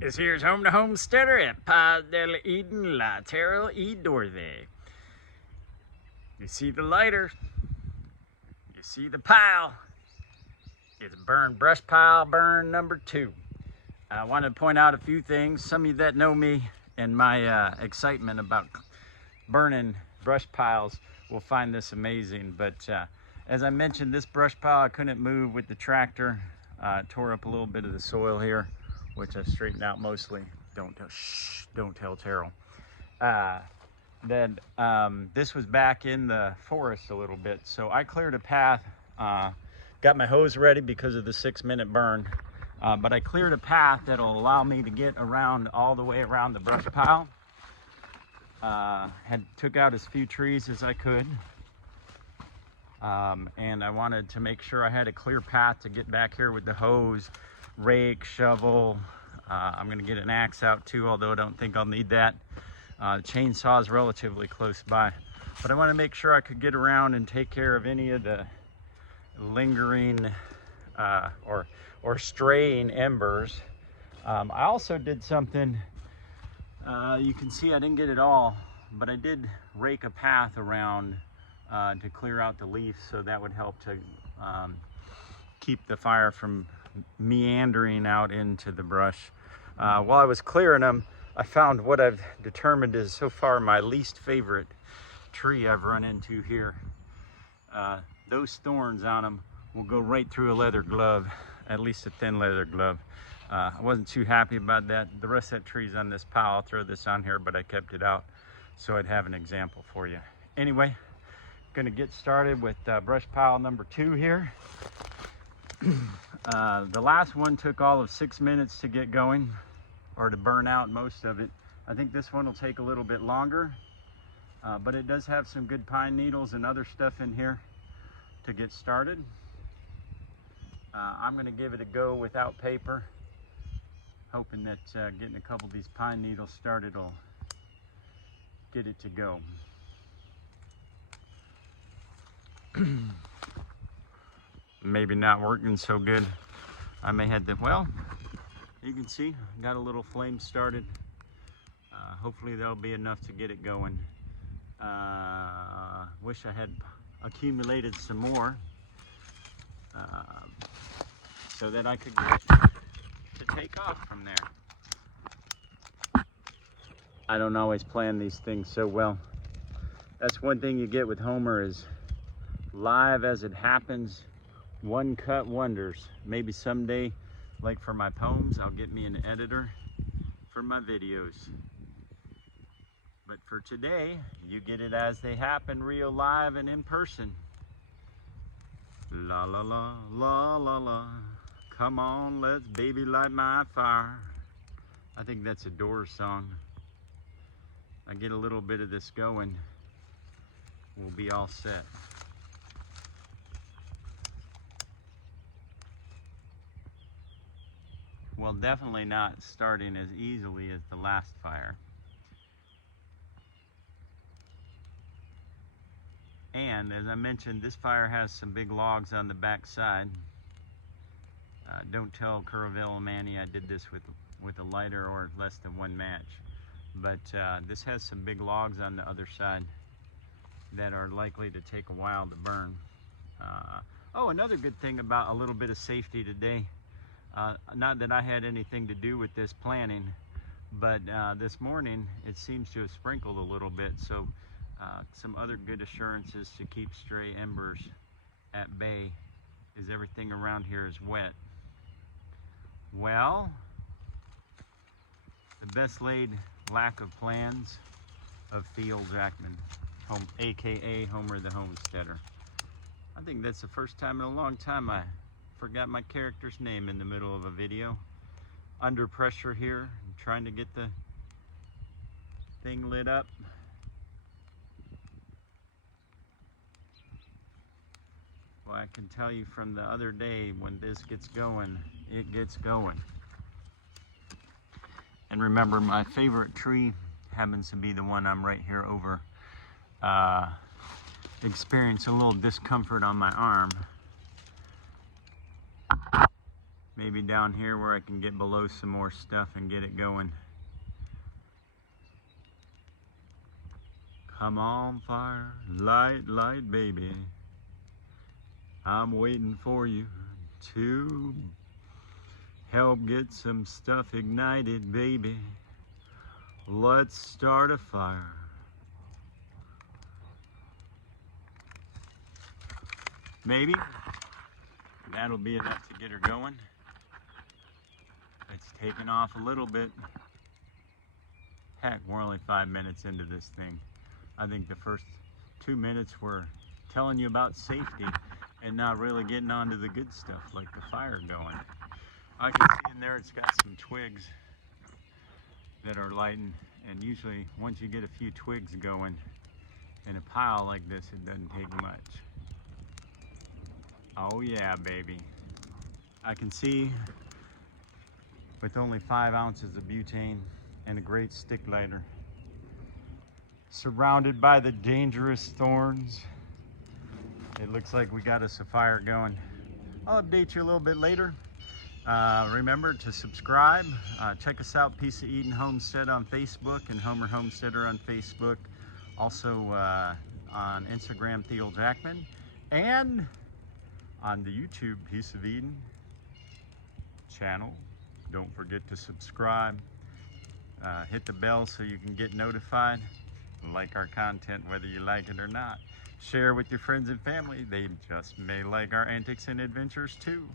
This here's home to homesteader at Pas de Eden, La Terre y Dorve. You see the lighter, you see the pile. It's brush pile burn number 2. I wanted to point out a few things. Some of you that know me and my excitement about burning brush piles will find this amazing. But as I mentioned, this brush pile I couldn't move with the tractor. Tore up a little bit of the soil here, which I've straightened out mostly. Don't tell Terrell. This was back in the forest a little bit, so I cleared a path. Got my hose ready because of the 6-minute burn, but I cleared a path that'll allow me to get around all the way around the brush pile. Took out as few trees as I could, and I wanted to make sure I had a clear path to get back here with the hose, rake, shovel. I'm going to get an axe out too, although I don't think I'll need that. The chainsaw is relatively close by, but I want to make sure I could get around and take care of any of the lingering or straying embers. I also did something, you can see I didn't get it all, but I did rake a path around to clear out the leaves, so that would help to keep the fire from meandering out into the brush. While I was clearing them, I found what I've determined is so far my least favorite tree I've run into here. Those thorns on them will go right through a leather glove, at least a thin leather glove. I wasn't too happy about that. The rest of that tree's on this pile. I'll throw this on here, but I kept it out so I'd have an example for you. Anyway, gonna get started with brush pile number 2 here. The last one took all of 6 minutes to get going, or to burn out most of it. I think this one will take a little bit longer, but it does have some good pine needles and other stuff in here to get started. I'm gonna give it a go without paper, hoping that getting a couple of these pine needles started will get it to go. Maybe not working so good. I may have to, well, you can see, got a little flame started. Hopefully that'll be enough to get it going. Wish I had accumulated some more so that I could get to take off from there. I don't always plan these things so well. That's one thing you get with Homer, is live as it happens, one cut wonders. Maybe someday, like for my poems, I'll get me an editor for my videos. But for today, you get it as they happen, real live and in person. La la la, la la la. Come on, let's baby light my fire. I think that's a Doors song. I get a little bit of this going, we'll be all set. Well, definitely not starting as easily as the last fire. And as I mentioned, this fire has some big logs on the back side. Don't tell Curraville Manny I did this with a lighter or less than 1 match. But this has some big logs on the other side that are likely to take a while to burn. Oh, another good thing about a little bit of safety today, not that I had anything to do with this planning, but this morning it seems to have sprinkled a little bit, so some other good assurances to keep stray embers at bay is everything around here is wet. Well, the best laid lack of plans of Theo Jackman, aka Homer the Homesteader. I think that's the first time in a long time I forgot my character's name in the middle of a video. Under pressure here, I'm trying to get the thing lit up. Well, I can tell you from the other day, when this gets going, it gets going. And remember, my favorite tree happens to be the one I'm right here over. Experience a little discomfort on my arm. Maybe down here where I can get below some more stuff and get it going. Come on, fire, light, light, baby. I'm waiting for you to help get some stuff ignited, baby. Let's start a fire. Maybe that'll be enough to get her going. It's taken off a little bit. Heck, we're only 5 minutes into this thing. I think the first 2 minutes were telling you about safety and not really getting onto the good stuff like the fire going. I can see in there it's got some twigs that are lighting, and usually once you get a few twigs going in a pile like this, it doesn't take much. Oh yeah, baby. I can see with only 5 ounces of butane and a great stick lighter, surrounded by the dangerous thorns, it looks like we got us a fire going. I'll update you a little bit later. Remember to subscribe. Check us out, Piece of Eden Homestead on Facebook and Homer Homesteader on Facebook. Also on Instagram, Theo Jackman. And on the YouTube Piece of Eden channel. Don't forget to subscribe. Hit the bell so you can get notified. Like our content whether you like it or not. Share with your friends and family. They just may like our antics and adventures too.